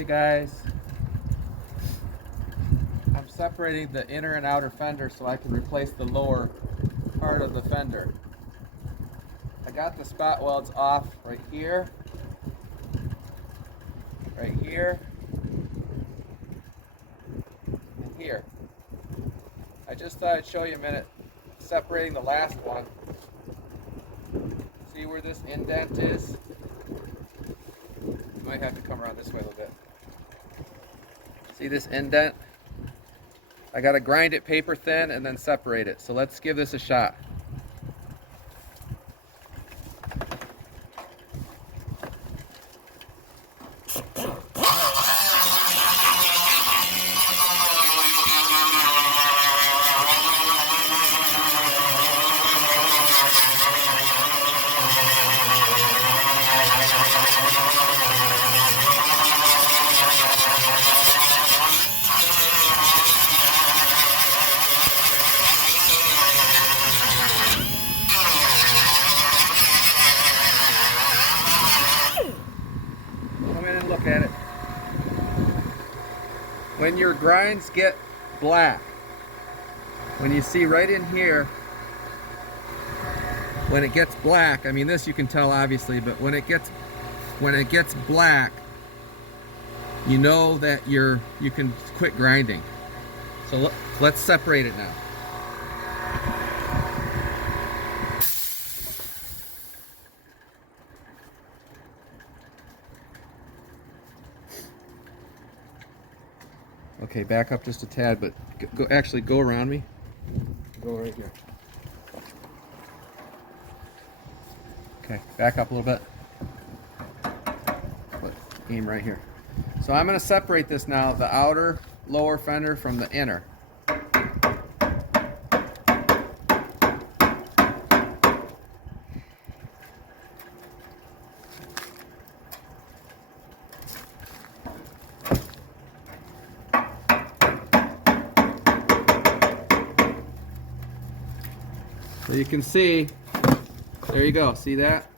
Hey guys, I'm separating the inner and outer fender so I can replace the lower part of the fender. I got the spot welds off right here, and here. I just thought I'd show you a minute separating the last one. See where this indent is? You might have to come around this way a little bit. See this indent? I gotta grind it paper thin and then separate it. So let's give this a shot. Come in and look at it. When your grinds get black, when you see right in here, when it gets black, I mean this you can tell obviously, but when it gets black, you know that you can quit grinding. So let's separate it now. Okay, back up just a tad, but actually go around me. Go right here. Okay, back up a little bit. But aim right here. So I'm going to separate this now, the outer lower fender from the inner. So you can see, there you go, see that?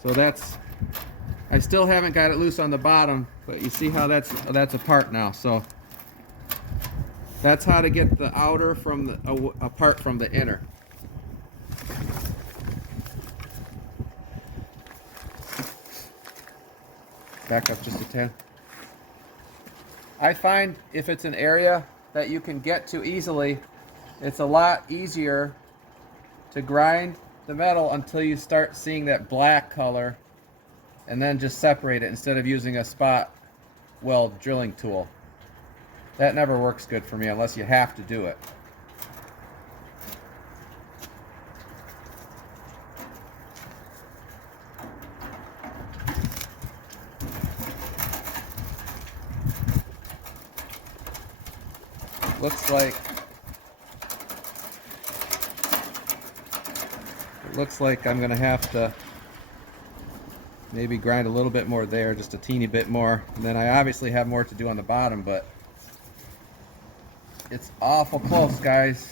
So I still haven't got it loose on the bottom, but you see how that's apart now. So that's how to get the outer from the apart from the inner. Back up just a tad. I find if it's an area that you can get to easily, it's a lot easier to grind the metal until you start seeing that black color, and then just separate it instead of using a spot weld drilling tool. That never works good for me unless you have to do it. Looks like I'm gonna have to maybe grind a little bit more there, just a teeny bit more, and then I obviously have more to do on the bottom, but it's awful close, guys.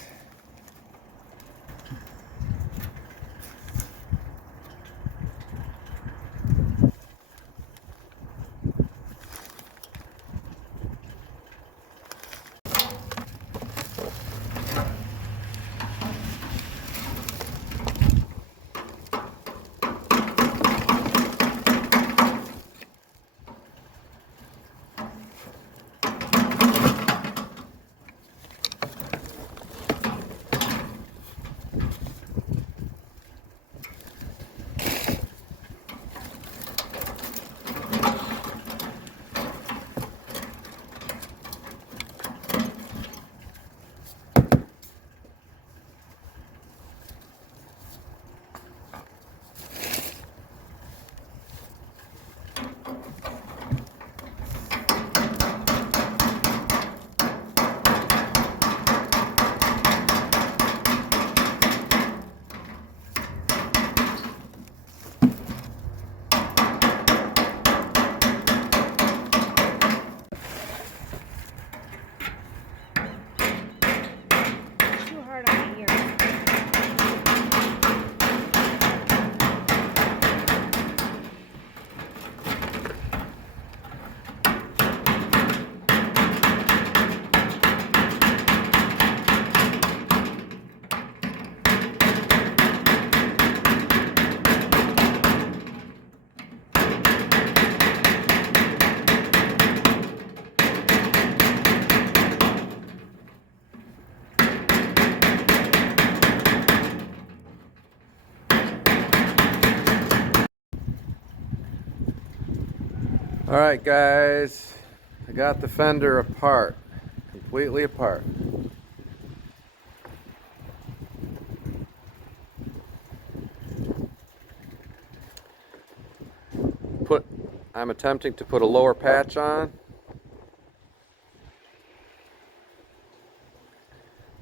Alright guys, I got the fender apart, completely apart. I'm attempting to put a lower patch on.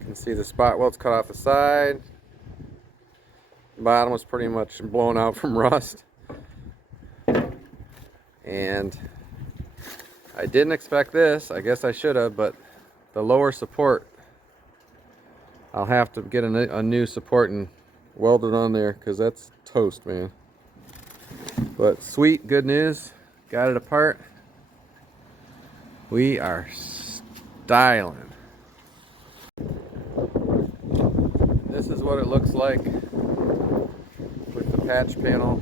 You can see the spot welds cut off the side. The bottom was pretty much blown out from rust. And I didn't expect this, I guess I should have, but the lower support, I'll have to get a new support and weld it on there because that's toast, man. But sweet, good news, got it apart. We are styling. This is what it looks like with the patch panel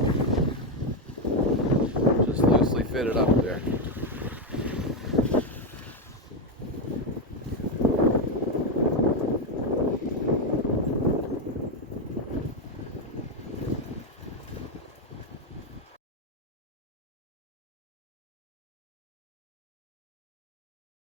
just loosely fitted up there.